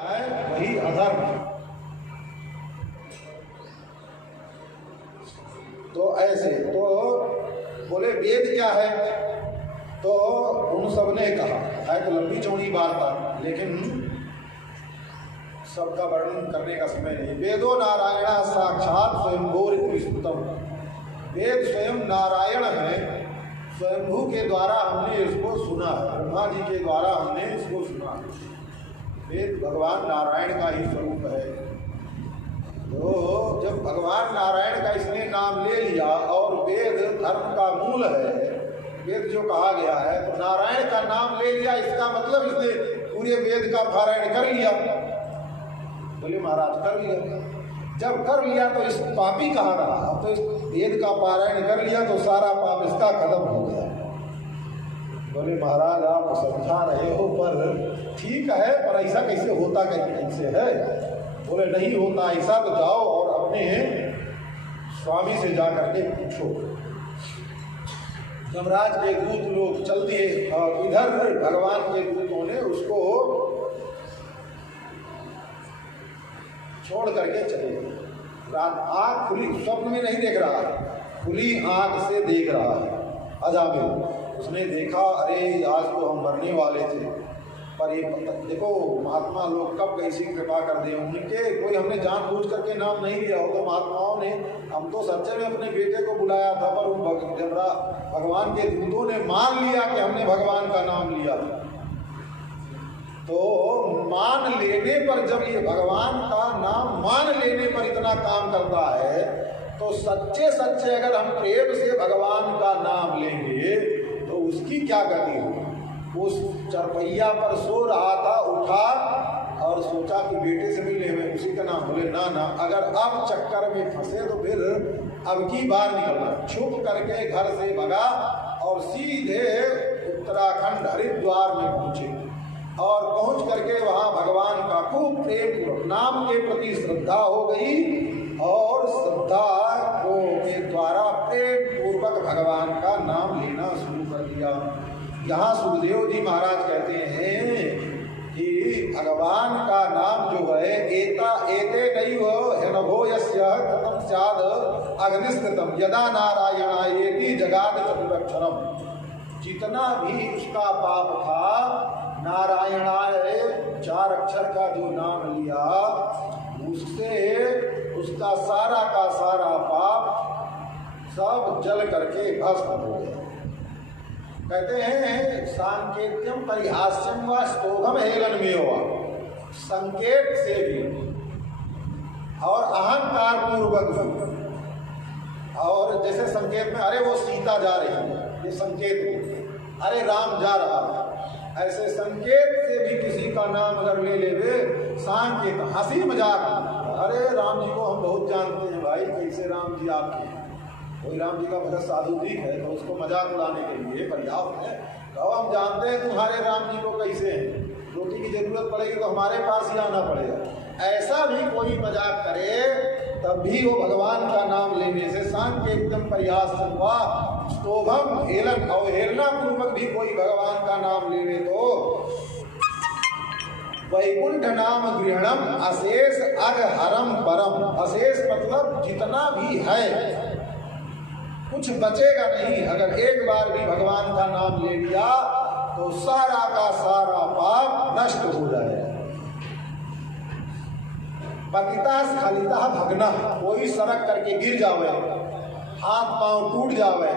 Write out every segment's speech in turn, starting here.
वही अधर्म। तो ऐसे तो बोले वेद क्या है, तो उन सब ने कहा है तो लंबी चौड़ी बात था, लेकिन सबका वर्णन करने का समय नहीं। वेदो नारायण साक्षात स्वयंभूर विस्तृतम, वेद स्वयं नारायण है, स्वयंभू के द्वारा हमने इसको सुना है, ब्रह्मा जी के द्वारा हमने इसको सुना है। वेद भगवान नारायण का ही स्वरूप है। तो जब भगवान नारायण का इसने नाम ले लिया और वेद धर्म का मूल है, वेद जो कहा गया है, तो नारायण का नाम ले लिया, इसका मतलब इसने पूरे वेद का पारायण कर लिया। बोले महाराज कर लिया। जब कर लिया तो इस पापी कहाँ रहा, अब तो इस वेद का पारायण कर लिया तो सारा पाप इसका खत्म हो गया। बोले महाराज आप समझा रहे हो, पर ठीक है, पर ऐसा कैसे होता, कैसे है? बोले नहीं होता ऐसा, तो जाओ और अपने स्वामी से जा करके पूछो। यमराज के दूत लोग चल दिए और इधर भगवान के दूतों ने उसको छोड़ करके चले गए। रात आँख खुली, स्वप्न में नहीं देख रहा है, खुली आँख से देख रहा है अजामिल। उसने देखा अरे आज तो हम मरने वाले थे, पर ये देखो महात्मा लोग कब कैसी कृपा कर दे उनके, कोई हमने जानबूझ करके नाम नहीं लिया हो, तो महात्माओं ने, हम तो सच्चे में अपने बेटे को बुलाया था, पर उन भगवान के दूतों ने मान लिया कि हमने भगवान का नाम लिया। तो मान लेने पर, जब ये भगवान का नाम मान लेने पर इतना काम करता है, तो सच्चे सच्चे अगर हम प्रेम से भगवान का नाम लेंगे तो उसकी क्या गति होगी। उस चरपैया पर सो रहा था, उठा और सोचा कि बेटे से मिले हुए उसी का नाम। बोले ना ना, अगर अब चक्कर में फंसे तो फिर अब की बार निकलना। छुप करके घर से भगा और सीधे उत्तराखंड हरिद्वार में पहुंचे और पहुंच करके वहां भगवान का खूब प्रेम, नाम के प्रति श्रद्धा हो गई और श्रद्धा को के द्वारा प्रेम पूर्वक भगवान का नाम लेना शुरू कर दिया। यहाँ सुखदेव जी महाराज कहते हैं कि भगवान का नाम जो है, एता एते नैव ह्यनभो यस्य कृतं स्याद अग्निस्कृतं यदा नारायणायेति जगाद चतुरक्षरम। जितना भी उसका पाप था, नारायणाय 4 अक्षर का जो नाम लिया, उससे उसका सारा का सारा पाप सब जल करके भस्म हो गया। कहते हैं सांकेत्यम परिहास्यम व स्तोभम हेलनमेव, संकेत से भी और अहंकार पूर्वक भी, और जैसे संकेत में अरे वो सीता जा रही है, ये संकेत, अरे राम जा रहा है, ऐसे संकेत से भी किसी का नाम अगर ले लेवे, सांकेत हंसी मजाक, अरे राम जी को हम बहुत जानते हैं भाई, कैसे राम जी आपके हैं, कोई राम जी का भगत साधु ठीक है, तो उसको मजाक उड़ाने के लिए पर्याप्त है। तो हम जानते हैं तुम्हारे राम जी को कैसे हैं, रोटी की जरूरत पड़ेगी तो हमारे पास ही आना पड़ेगा। ऐसा भी कोई मजाक करे तब भी वो भगवान का नाम लेने से सांकेत्यम प्रयास हुआ, स्तोभम हेलन, अवहेलना पूर्वक भी कोई भगवान का नाम लेने तो वैकुंठ नाम गृहणम अशेष अघहरम परम। अशेष मतलब जितना भी है, कुछ बचेगा नहीं। अगर एक बार भी भगवान का नाम ले लिया तो सारा का सारा पाप नष्ट हो जाएगा। पतिता स्खलिता भगना, कोई सड़क करके गिर जावे, हाथ पांव टूट जावे,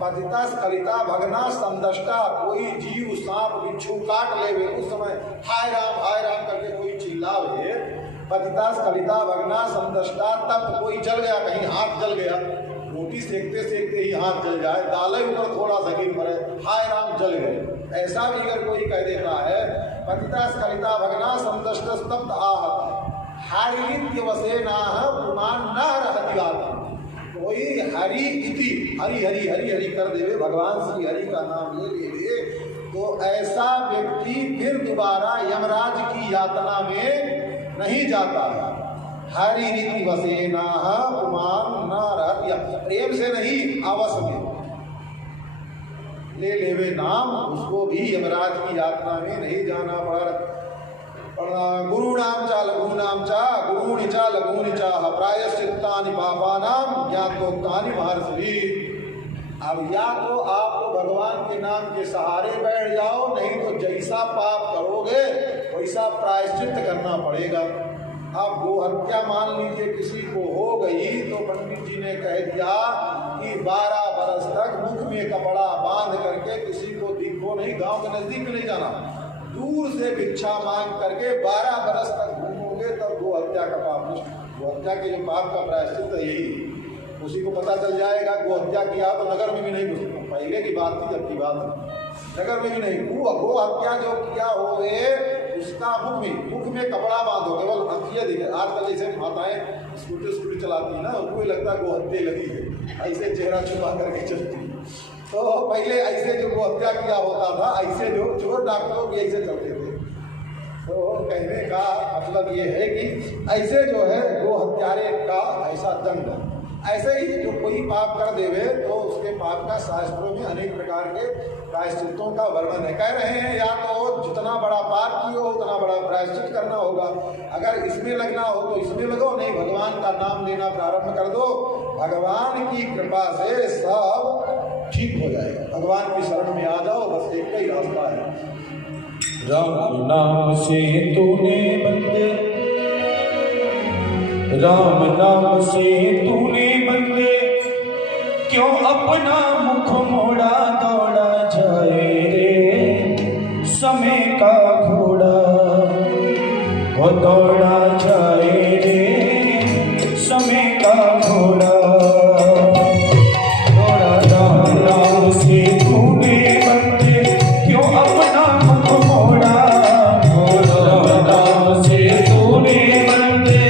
पतिता स्खलिता भगना संदष्टा, कोई जीव सांप बिच्छू काट लेवे, उस समय हाय राम करके कोई चिल्लावे, पतिता स्खलिता भगना संदष्टा, तब कोई जल गया, कहीं हाथ जल गया, रोटी सेकते सेकते ही हाथ जल जाए, दालें ऊपर थोड़ा सा गिर पड़े, हाय राम जल गए, ऐसा भी अगर कोई कह देता है, पतिता स्खलिता भगना संदष्ट स्तब्ध आहत हरित्य वसेनाह पुमान न रहती, कोई हरि इति हरि हरि हरि हरि कर देवे, भगवान श्री हरि का नाम ले लेवे, तो ऐसा व्यक्ति फिर दोबारा यमराज की यातना में नहीं जाता है। हरि रीति वसेनाह पुमान न रहती, प्रेम से नहीं अवश्य में ले लेवे नाम, उसको भी यमराज की यातना में नहीं जाना गुरूणाम च लघूनाम च गुरूणि च लघूनि च प्रायश्चित्तानि पापानां ज्ञातोक्तानि महर्षि। अब या तो आप भगवान के नाम के सहारे बैठ जाओ, नहीं तो जैसा पाप करोगे वैसा प्रायश्चित करना पड़ेगा। अब गो हत्या मान लीजिए किसी को हो गई तो पंडित जी ने कह दिया कि 12 बरस तक मुख में कपड़ा बांध करके किसी को दिखो नहीं, गांव के नजदीक नहीं जाना, दूर से भिक्षा मांग करके 12 बरस तक घूमोगे तब गो हत्या का पाप। गो हत्या के जो पाप का प्रायश्चित है यही, उसी को पता चल जाएगा। गो हत्या किया तो नगर में भी नहीं घुस, पहले की बात थी, अब की बात नहीं, नगर में भी नहीं। गो हत्या जो किया हो उसका मुख में कपड़ा बांधो, केवल अखियाँ दिखे। आजकल जैसे माताएं स्कूटी चलाती है ना, उनको लगता है गो हत्या लगी है, ऐसे चेहरा छुपा करके चलती। तो पहले ऐसे जो गो हत्या किया होता था, ऐसे जो चोर डाकू भी ऐसे चलते थे। तो कहने का मतलब ये है कि ऐसे जो है गो हत्यारे का ऐसा दंड। ऐसे ही जो कोई पाप कर देवे तो उसके पाप का शास्त्रों में अनेक प्रकार के प्रायश्चितों का वर्णन है। कह रहे हैं या तो जितना बड़ा पाप कियो उतना बड़ा प्रायश्चित करना होगा, अगर इसमें लगना हो तो इसमें लगो, नहीं भगवान का नाम लेना प्रारंभ कर दो, भगवान की कृपा से सब ठीक हो जाएगा। भगवान की शरण में आ जाओ, बस एक ही रास्ता है। राम नाम से तूने बंदे, राम नाम से तूने बंदे, क्यों अपना मुख मोड़ा, दौड़ा जाए रे समय का घोड़ा, वो दौड़ा जाए रे समय का घोड़ा। दौड़ा राम नाम से तूने बंदे, क्यों अपना मुख मोड़ा, राम नाम से तूने बंदे,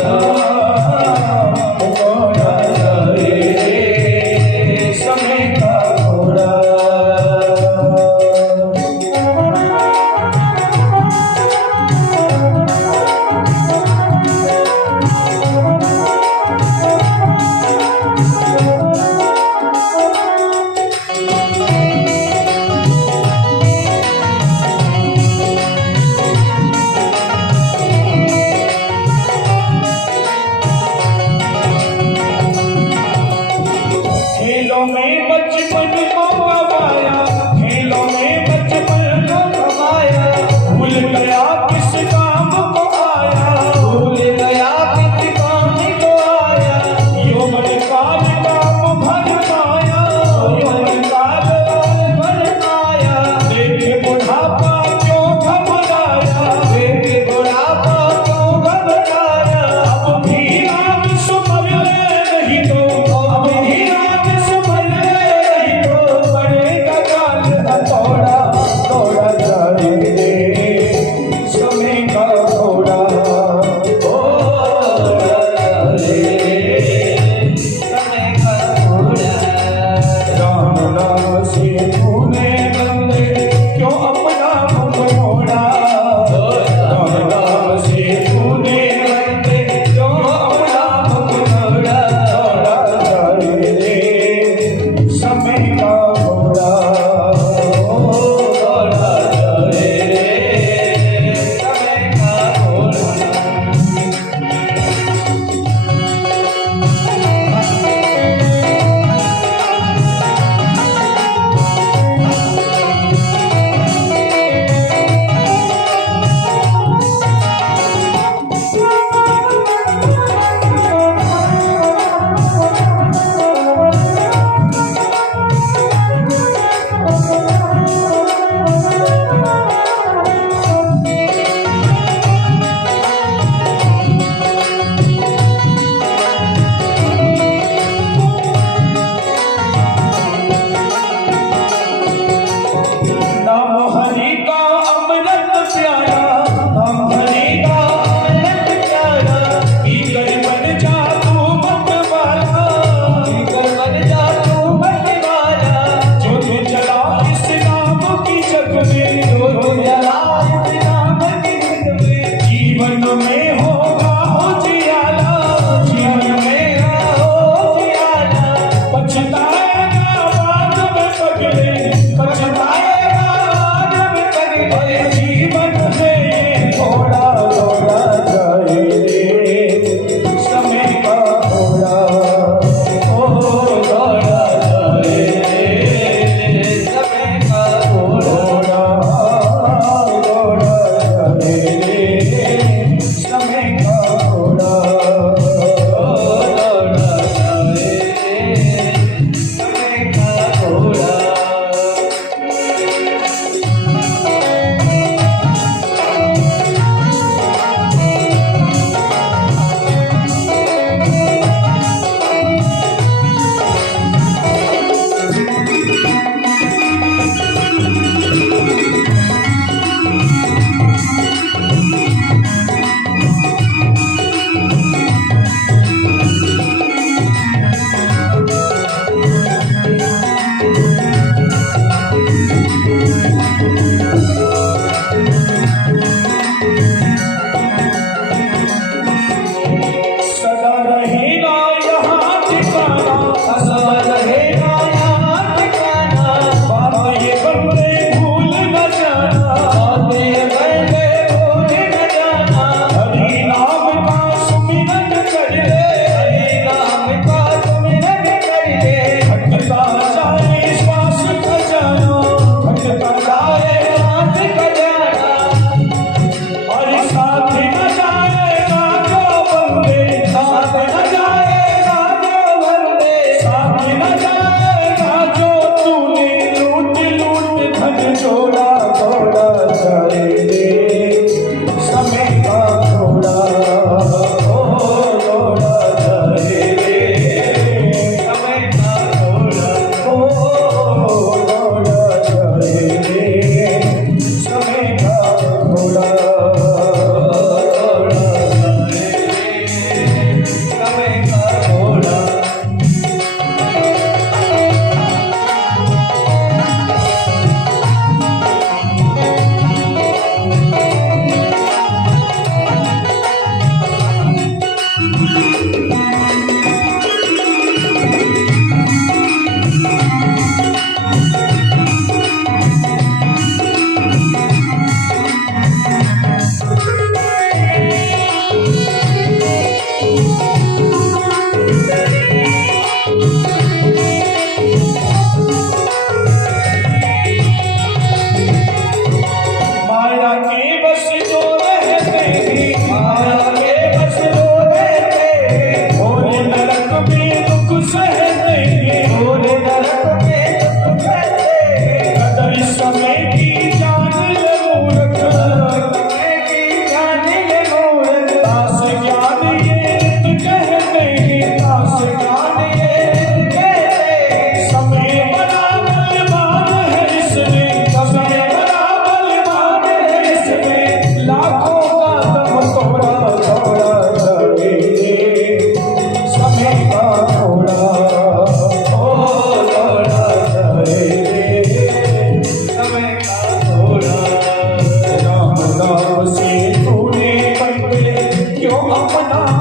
Oh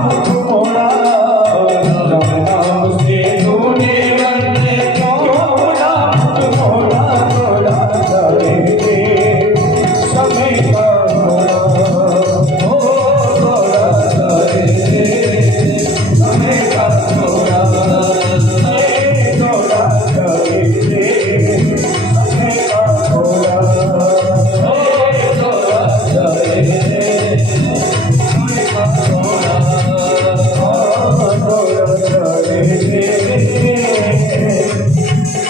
मुख मोड़ा राम नाम से तूने बंदे क्यों अपना मुख मोड़ा मोड़ा जाएंगे समय का मोड़ा ओ मोड़ा जाएंगे समय का मोड़ा मोड़ा जाएंगे समय का मोड़ा मोड़ा जाएंगे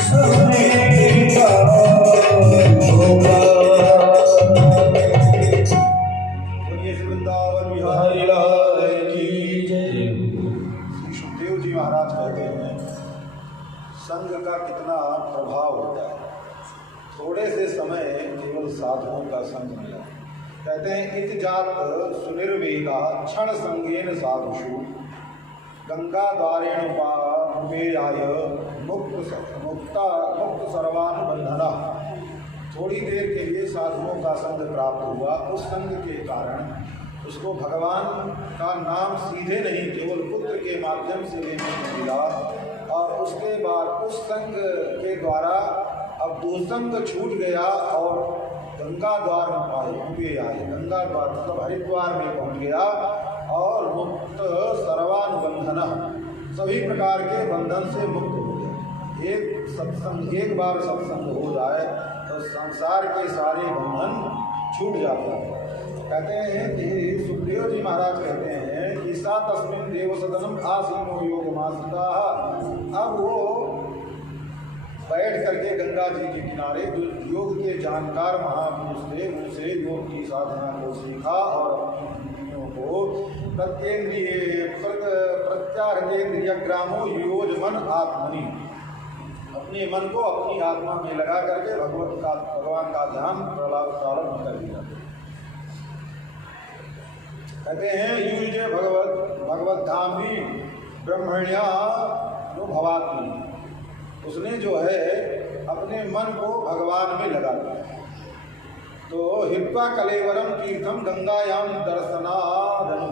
समय का मोड़ा बोलिए श्री वृंदावन बिहारी लाल की जय। श्री सुखदेव जी महाराज कहते हैं संग का कितना प्रभाव होता है। थोड़े से समय केवल साधुओं का संग मिला। कहते हैं इत जात सुनिर्वेगा क्षण संगेन साधुषु गंगा द्वारेण उपेयाय मुक्त सर्वानुबंधना। थोड़ी देर के लिए साधुओं का संग प्राप्त हुआ। उस संग के कारण उसको भगवान का नाम सीधे नहीं केवल पुत्र के माध्यम से लेने को मिला। और उसके बाद उस संग के द्वारा अब दुसंग छूट गया और गंगा द्वार में आए। गंगा द्वार मतलब हरिद्वार में पहुंच गया और मुक्त सर्वानुबंधन सभी प्रकार के बंधन से मुक्त हो गया। एक बार सत्संग हो जाए तो संसार के सारे बंधन छूट जाते हैं। कहते हैं कि सुखदेव जी महाराज कहते हैं कि सा तस्मिन् देव सदनम आसीनो योगमासिता। अब वो बैठ करके गंगा जी के किनारे जो योग के जानकार महापुरुष थे उनसे योग की साधना को सीखा और को प्रत्याहृतेन्द्रिय ग्रामो योजमन आत्मनि अपने मन को अपनी आत्मा में लगा करके भगवान का ध्यान प्रारंभ कर दिया। कहते हैं युजे भगवत धामी ब्रह्मण्या भवात्मनि। उसने जो है अपने मन को भगवान में लगा दिया। तो हित्वा कलेवरम तीर्थम गंगायाम दर्शनादनु।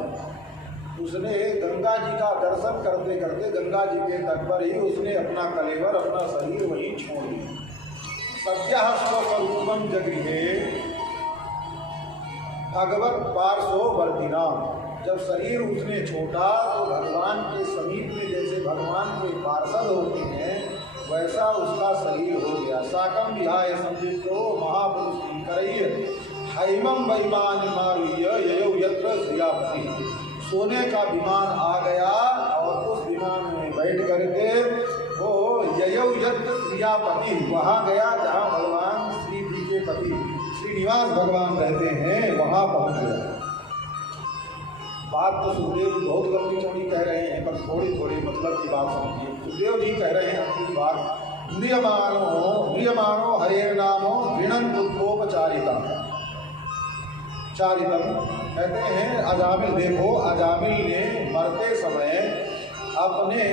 उसने गंगा जी का दर्शन करते करते गंगा जी के तट पर ही उसने अपना कलेवर अपना शरीर वहीं छोड़ दिया। सद्यः स्वस्वरूपम जगृहे भगवत पार्श्व वर्तिना। जब शरीर उसने छोड़ा तो भगवान के समीप में जैसे भगवान के पार्षद होते हैं वैसा उसका शरीर हो गया। साकम विहाय संयुक्तो महापुरुष की करैः हैमं वैमान मारुह्य ययौ यत्र श्रियापति। सोने का विमान आ गया और उस विमान में बैठ करके वो ययौ यत्र श्रियापति वहाँ गया जहाँ भगवान श्री जी के पति श्रीनिवास भगवान रहते हैं वहाँ पहुँच गया। बात तो सुखदेव जी बहुत लंबी चौड़ी कह रहे हैं पर थोड़ी थोड़ी मतलब की बात समझिए। सुखदेव जी कह रहे हैं अपनी बात म्रियमाणो हरेर नामो गृणन बुद्धोपचारिता चारितम। कहते हैं अजामिल देखो अजामिल ने मरते समय अपने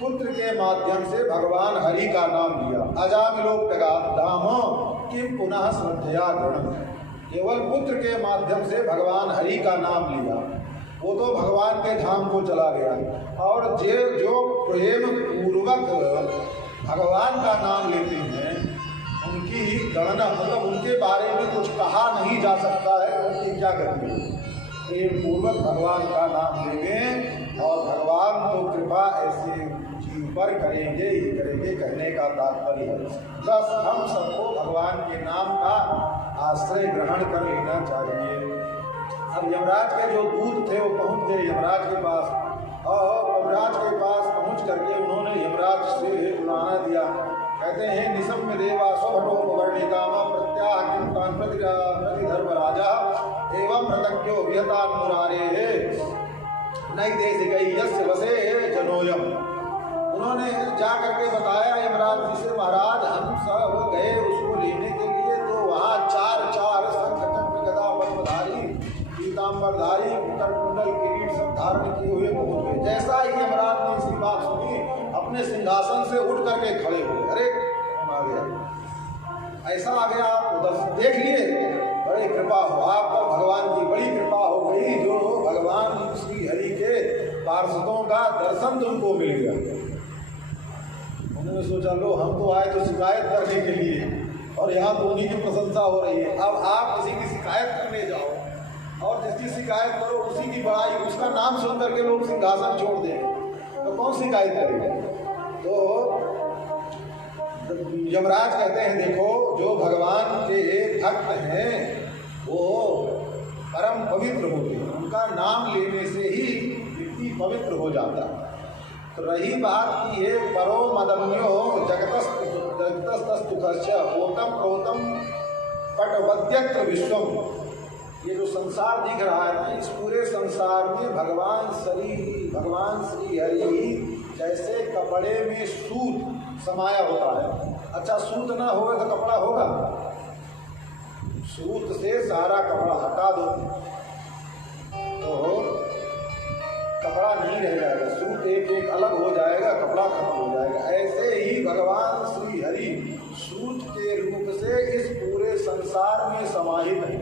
पुत्र के माध्यम से भगवान हरि का नाम लिया। अजामिलोप्यगाम किम पुनः श्रद्धया गृणन। केवल पुत्र के माध्यम से भगवान हरि का नाम लिया। वो तो भगवान के धाम को चला गया। और जो प्रेम पूर्वक भगवान का नाम लेते हैं उनकी गणना मतलब उनके बारे में कुछ कहा नहीं जा सकता है। उनकी क्या गति है। प्रेम पूर्वक भगवान का नाम लेंगे और भगवान तो कृपा ऐसे जीव पर करेंगे ही करेंगे कहने का तात्पर्य है। बस हम सबको भगवान के नाम का आश्रय ग्रहण कर लेना चाहिए। अब यमराज के जो दूत थे वो पहुंच गए यमराज के पास और यमराज के पास पहुंच करके उन्होंने यमराज से बुलाना दिया। कहते हैं निशम्य देवा स्वभटोपवर्णिकामा प्रत्याह किंतान प्रतिधर्म राजा एवं प्रतज्ञो विहतान मुरारे नई देश गई यस्य वसे जनोयम। उन्होंने जा करके बताया यमराज जी से महाराज हम सब गए उसको लेने के लिए तो वहाँ चार शंख चक्र गदा पद्मधारी पीताम्बरधारी कुंडल किरीट सब धारण किए हुए पहुंच गए। जैसा ही यमराज ने इसकी बात सुनी अपने सिंहासन से उठ करके खड़े हुए। अरे कौन आ गया ऐसा आ गया उधर देख लिए बड़े कृपा हो आप पर भगवान की बड़ी कृपा हो गई जो भगवान श्री हरि पार्षदों का दर्शन तुमको मिल गया। उन्होंने सोचा लो हम तो आए तो शिकायत करने के लिए और यहाँ तो उन्हीं की प्रशंसा हो रही है, अब आप किसी की शिकायत करने जाओ और जिसकी शिकायत करो उसी की बड़ाई, उसका नाम सुन करके लोग सिंहासन छोड़ दें तो कौन शिकायत करेगा। तो यमराज कहते हैं देखो जो भगवान के भक्त हैं वो परम पवित्र होते हैं, उनका नाम लेने से ही व्यक्ति पवित्र हो जाता है। तो रही बात की है परो मदम्यो जगतस्तुखश्च ओतम प्रोतम पटवद्यत्र विश्वम, ये जो संसार दिख रहा है ना, इस पूरे संसार में भगवान श्री हरि जैसे कपड़े में सूत समाया होता है। अच्छा सूत ना होगा तो कपड़ा होगा? सूत से सारा कपड़ा हटा दो तो कपड़ा नहीं रह जाएगा, सूत एक एक अलग हो जाएगा, कपड़ा खत्म हो जाएगा। ऐसे ही भगवान श्री हरि सूत के रूप से इस पूरे संसार में समाहित है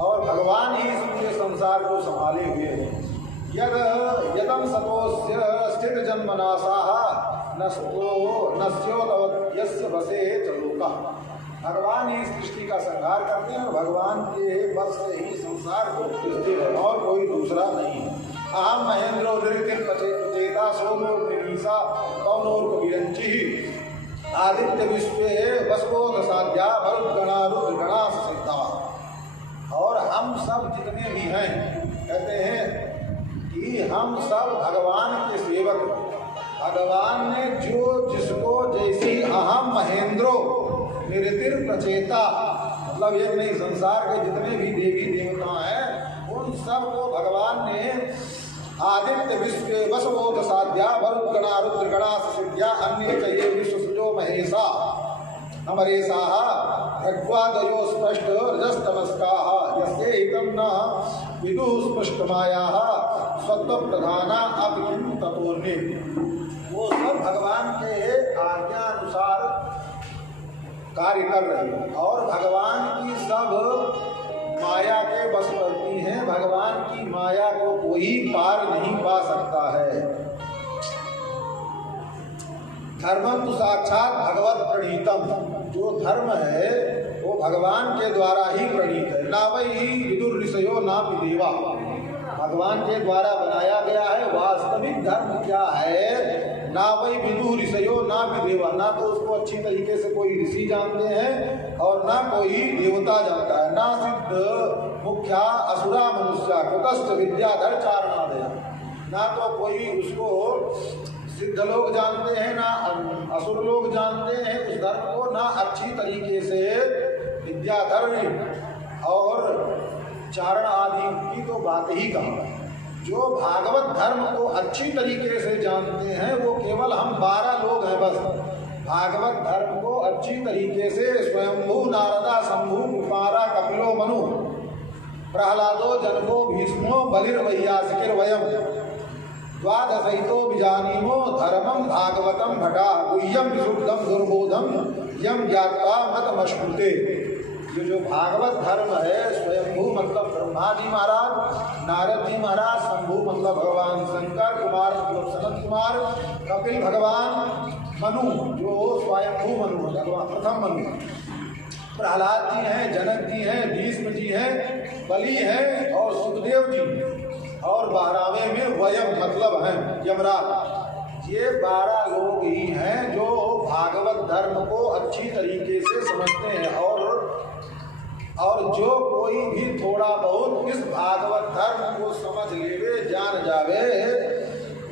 और भगवान ही इस पूरे संसार को संभाले हुए हैं। यदम सतोस्य स्थित जन्मनाशाः नस्योलवत्यस्य वसे चलोका, भगवान ही सृष्टि का संहार करते हैं और भगवान के बस से ही संसार को स्थिर है और कोई दूसरा नहीं है। अहम महेंद्रो निर्तिर्पचेता सोनो निमीसा कौनोर्कविरंचि आदित्य विश्वे वसवोद साध्या भरुद्गणा रुद्रगणा सिद्धा। और हम सब जितने भी हैं कहते हैं कि हम सब भगवान के सेवक। भगवान ने जो जिसको जैसी अहम महेंद्रो निरतिर प्रचेता, मतलब ये नहीं संसार के जितने भी देवी देवता हैं उन सब को भगवान ने आदित्य विश्व वसवोद साध्या वरुद्गणा रुद्रगणा सिद्ध्या अन्य चये विश्वसुजो महेशा अमरेशाः भगवादयो स्पष्ट रजस्तमस्काः यस्य एकं न विदुः स्पष्टमायाः स्वत्वप्रधाना अभिकिं तपोर्णे। वो सब भगवान के आज्ञा अनुसार कार्य कर रही है और भगवान की सब माया के वशवर्ती हैं। भगवान की माया को कोई पार नहीं पा सकता है। धर्मम तो साक्षात भगवत प्रणीतम, जो धर्म है वो भगवान के द्वारा ही प्रणीत है। ना वही विदुर ऋषयो ना विदेवा, भगवान के द्वारा बनाया गया है। वास्तविक धर्म क्या है? ना वही विदु ऋषयो ना विदेवा, ना तो उसको अच्छी तरीके से कोई ऋषि जानते हैं और ना कोई देवता जानता है। ना सिद्ध मुख्या असुरा मनुष्य कुतस्थ विद्याधर चारणादय, ना तो कोई उसको सिद्ध लोग जानते हैं ना असुर लोग जानते हैं उस धर्म को, ना अच्छी तरीके से विद्याधर और चारण आदि की तो बात ही कहा। जो भागवत धर्म को अच्छी तरीके से जानते हैं वो केवल हम 12 लोग हैं बस। भागवत धर्म को अच्छी तरीके से स्वयंभू नारदा शंभु कुमारा कपिलो मनु प्रहलादो जनको भीष्मो बलिर्वैयासिकिर्वयम् द्वादशैतो विजानीमो धर्मम भागवतम भटा गुह्यम विशुद्धम दुर्बोधम यम ज्ञात्वा मतमश्नुते। ये जो भागवत धर्म है स्वयंभू मतलब ब्रह्मा जी महाराज, नारद जी महाराज, शंभु मतलब भगवान शंकर, कुमार मतलब सनत कुमार, कपिल भगवान, मनु जो स्वयंभू मनु भगवान प्रथम मनु, प्रहलाद जी हैं, जनक जी हैं, भीष्म जी हैं, बलि हैं और सुखदेव जी, और 12वें में वयम मतलब हैं यमराज। ये 12 लोग ही हैं जो भागवत धर्म को अच्छी तरीके से समझते हैं और जो कोई भी थोड़ा बहुत इस भागवत धर्म को समझ लेवे जान जावे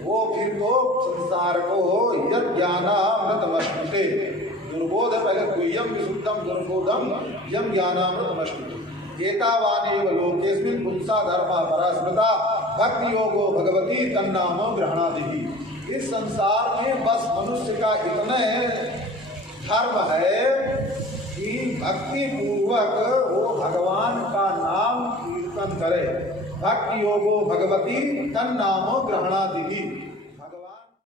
वो फिर तो संसार को यद ज्ञानामृतमश्नुते दुर्बोध पहले गुह्यम विशुद्धम दुर्बोधम यम ज्ञानामृतमश्नुते एतावानेव लोकेस्मिन् पुंसा धर्मा परास्मृता भक्ति योगो भगवती तन्नामो ग्रहणादिहि। इस संसार में बस मनुष्य का इतने धर्म है कि भक्ति पूर्वक वो भगवान का नाम कीर्तन करे। भक्ति योगो भगवती तन्नामो ग्रहणादिहि।